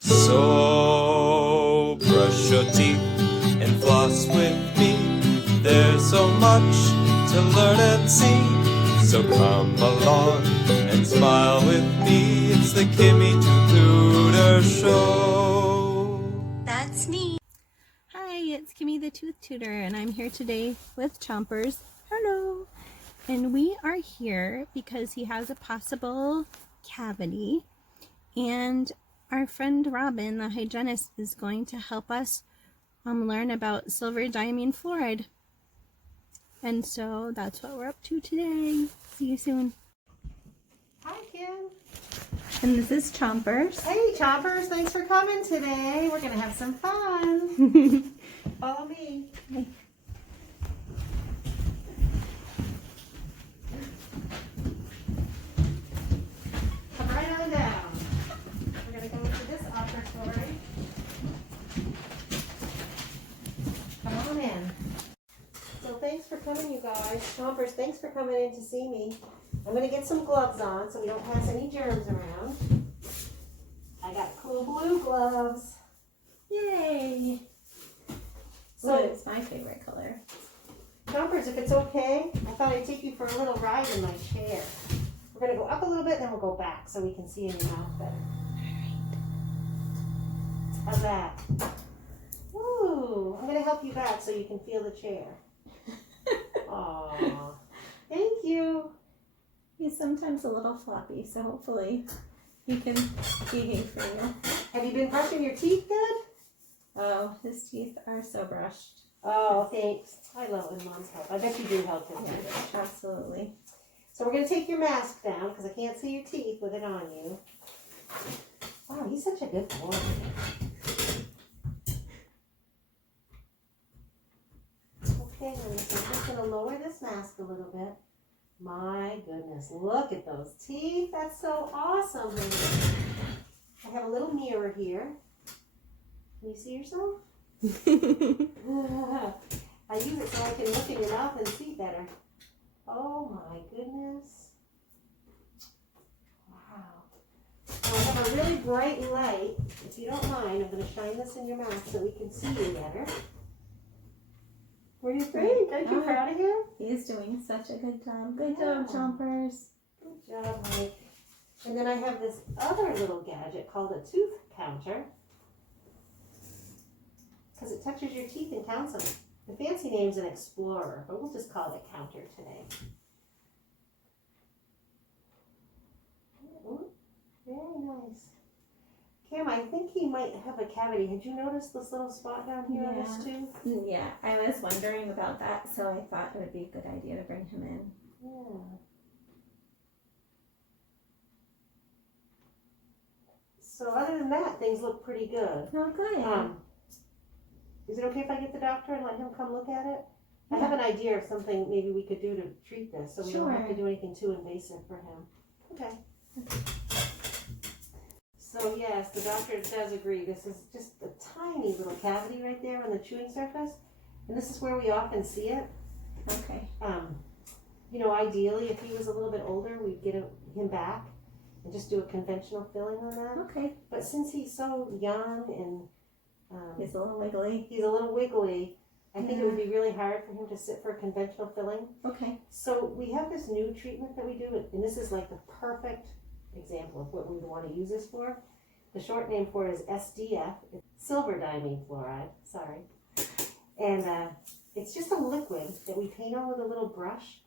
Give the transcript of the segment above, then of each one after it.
So brush your teeth and floss with me. There's so much to learn and see. So come along and smile with me. It's the Kimmy Tutor Show. That's me. Hi, it's Kimmy the Tooth Tutor, and I'm here today with Chompers. Hello. And we are here because he has a possible cavity, and our friend Robin, the hygienist, is going to help us learn about silver diamine fluoride. And so that's what we're up to today. See you soon. Hi, Kim. And this is Chompers. Hey, Chompers. Thanks for coming today. We're going to have some fun. Follow me. Hi. Come right on down. We're going to go to this operatory. Come on in. So thanks for coming, you guys. Chompers, thanks for coming in to see me. I'm going to get some gloves on so we don't pass any germs around. I got cool blue gloves. Yay! So it's my favorite color. Chompers, if it's okay, I thought I'd take you for a little ride in my chair. We're going to go up a little bit, then we'll go back so we can see in your mouth better. How's that? Woo! I'm going to help you back so you can feel the chair. Aww. Thank you. He's sometimes a little floppy, so hopefully he can behave for you. Have you been brushing your teeth good? Oh, his teeth are so brushed. Oh, thanks. I love when moms help. I bet you do help him. Yeah, absolutely. So we're going to take your mask down because I can't see your teeth with it on you. Wow, he's such a good boy. Okay, I'm just going to lower this mask a little bit. My goodness, look at those teeth. That's so awesome. I have a little mirror here. Can you see yourself? I use it so I can look in your mouth and see better. Oh my goodness. Wow. Now I have a really bright light. If you don't mind, I'm going to shine this in your mouth so we can see you better. What do you think? Aren't you proud of him? He's doing such a good job. Good job, Chompers. Good job, honey. And then I have this other little gadget called a tooth counter. Because it touches your teeth and counts them. The fancy name's an Explorer, but we'll just call it a counter today. Ooh, very nice. Cam, I think he might have a cavity. Had you noticed this little spot down here on his tooth? Yeah, I was wondering about that, so I thought it would be a good idea to bring him in. Yeah. So other than that, things look pretty good. Oh, good. Is it okay if I get the doctor and let him come look at it? I have an idea of something maybe we could do to treat this so we don't have to do anything too invasive for him. Okay. So yes, the doctor does agree. This is just a tiny little cavity right there on the chewing surface. And this is where we often see it. Okay. You know, ideally, if he was a little bit older, we'd get him back and just do a conventional filling on that. Okay. But since he's so young and he's a little wiggly. He's a little wiggly. I think it would be really hard for him to sit for a conventional filling. Okay. So we have this new treatment that we do, and this is like the perfect example of what we would want to use this for. The short name for it is SDF, silver diamine fluoride, sorry. And it's just a liquid that we paint on with a little brush.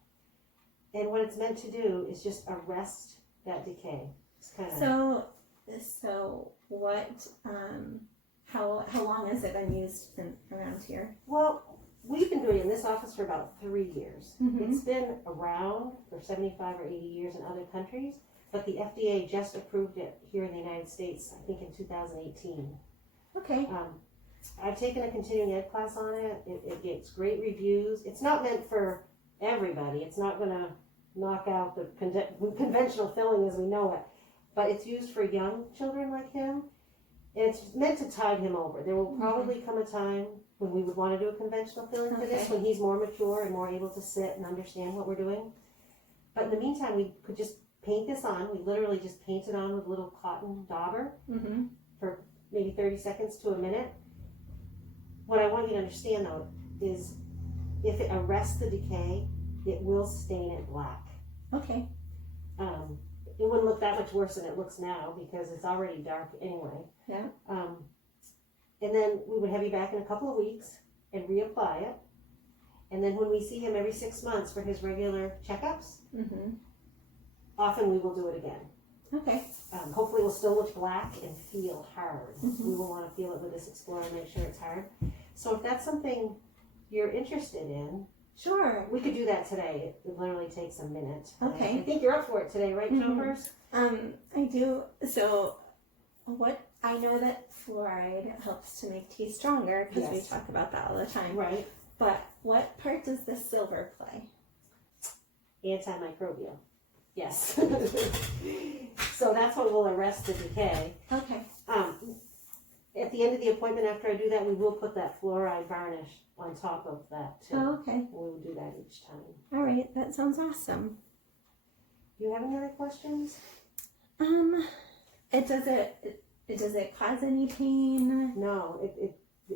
And what it's meant to do is just arrest that decay. It's kind of So what, how long has it been used around here? Well, we've been doing it in this office for about 3 years. Mm-hmm. It's been around for 75 or 80 years in other countries, but the FDA just approved it here in the United States, I think in 2018. Okay. I've taken a continuing ed class on it. It gets great reviews. It's not meant for everybody. It's not going to knock out the conventional filling as we know it, but it's used for young children like him. And it's meant to tide him over. There will probably come a time when we would want to do a conventional filling for this, when he's more mature and more able to sit and understand what we're doing. But in the meantime, we could just paint this on. We literally just paint it on with a little cotton dauber for 30 seconds to a minute. What I want you to understand though is if it arrests the decay, it will stain it black. Okay. It wouldn't look that much worse than it looks now because it's already dark anyway. Yeah. And then we would have you back in a couple of weeks and reapply it. And then when we see him every 6 months for his regular checkups, often we will do it again. Okay. Hopefully it will still look black and feel hard. We will want to feel it with this Explorer and make sure it's hard. So if that's something you're interested in, sure, we could do that today. It literally takes a minute. Okay. I think you're up for it today, right, Chompers? I do. So what I know that fluoride helps to make teeth stronger because we Yes. talk about that all the time. Right. But what part does the silver play? Antimicrobial. Yes. So that's what will arrest the decay. Okay. At the end of the appointment, after I do that, we will put that fluoride varnish on top of that too. Oh, okay. We will do that each time. All right. That sounds awesome. Do you have any other questions? Does it cause any pain? No,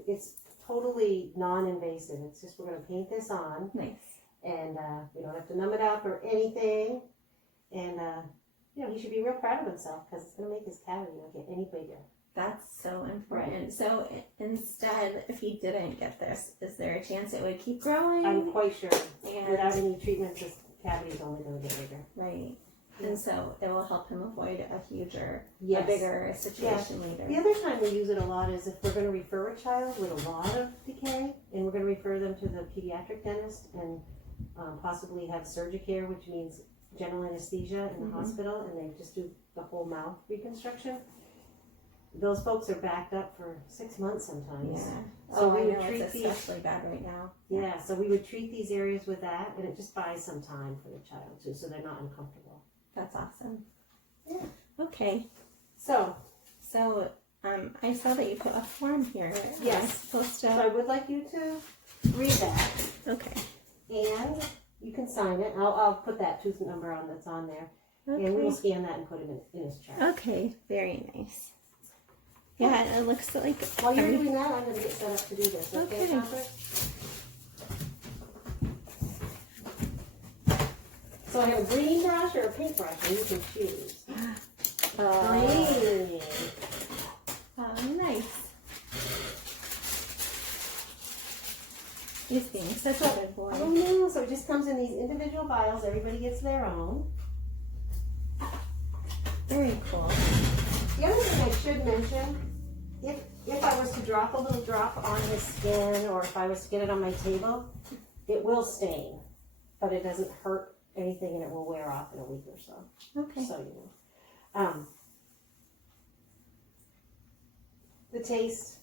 it's totally non-invasive. It's just we're going to paint this on, Nice. and we don't have to numb it up or anything. And you know, he should be real proud of himself because it's going to make his cavity not get any bigger. That's so important. So instead, if he didn't get this, is there a chance it would keep growing? I'm quite sure. And- Without any treatment, this cavity is only going to get bigger. Right. Yeah. And so it will help him avoid a huger, Yes. a bigger situation The later. other time we use it a lot is if we're going to refer a child with a lot of decay, and we're going to refer them to the pediatric dentist and possibly have Surgicare, which means general anesthesia in the hospital, and they just do the whole mouth reconstruction. Those folks are backed up for 6 months sometimes. Yeah. So I we would know treat it's these. especially bad right now. Yeah, so we would treat these areas with that, and it just buys some time for the child too, so they're not uncomfortable. That's awesome. Yeah. Okay. So I saw that you put a form here. Yes. Am I supposed So to? I would like you to read that, Okay. and you can sign it. I'll put that tooth number on that's on there, and we will Okay. scan that and put it in his chart. Okay. Very nice. Yeah, it looks like. While you're doing that, I'm going to get set up to do this. Okay, Okay. Chompers? So I have a green brush or a pink brush, and you can choose. Green. Nice. He's being such a good boy. Oh no, so it just comes in these individual vials. Everybody gets their own. Very cool. The other thing I should mention, if I was to drop a little drop on his skin, or if I was to get it on my table, it will stain, but it doesn't hurt anything, and it will wear off in a week or so. Okay. So you know. The taste,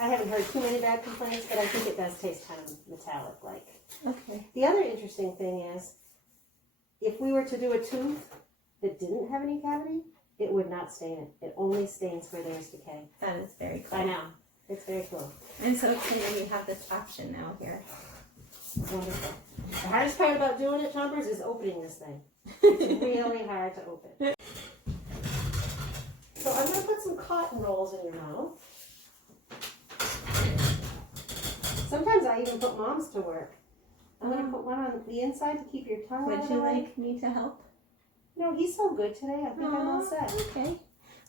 I haven't heard too many bad complaints, but I think it does taste kind of metallic-like. Okay. The other interesting thing is, if we were to do a tooth that didn't have any cavity, it would not stain it. It only stains where there's decay. That is very cool. I know. It's very cool. I'm so excited we have this option now here. Wonderful. The hardest part about doing it, Chompers, is opening this thing. It's really hard to open. So I'm going to put some cotton rolls in your mouth. Sometimes I even put moms to work. I'm going to put one on the inside to keep your tongue out Would of the you way. like me to help? No, he's so good today. I think I'm all set. Okay.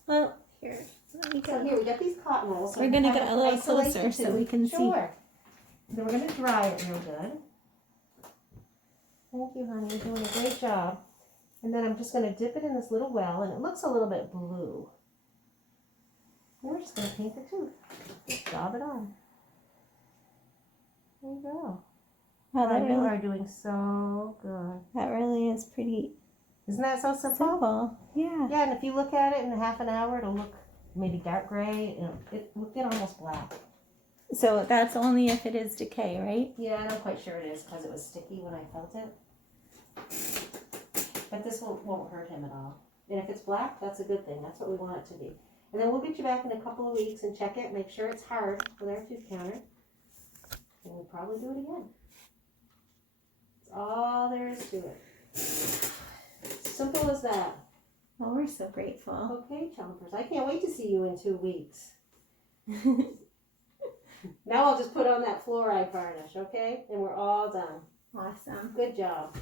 Well, here. Let me So go. here, we got these cotton rolls. So We're we gonna have get to a little isolate closer the so tooth. we can see. Sure. Then we're going to dry it real good. Thank you, honey. You're doing a great job. And then I'm just going to dip it in this little well, and it looks a little bit blue. And we're just going to paint the tooth. Just daub it on. There you go. Wow, that You really, are doing so good. that really is pretty Isn't that so simple? simple. Yeah. Yeah, and if you look at it in half an hour, it'll look maybe dark gray. It will get almost black. So that's only if it is decay, right? Yeah, I'm not quite sure it is because it was sticky when I felt it. But this won't hurt him at all. And if it's black, that's a good thing. That's what we want it to be. And then we'll get you back in a couple of weeks and check it, make sure it's hard with our tooth counter. And we'll probably do it again. That's all there is to it. Simple as that. Well, we're so grateful. Okay, Chompers. I can't wait to see you in 2 weeks. Now I'll just put on that fluoride varnish, okay? And we're all done. Awesome. Good job.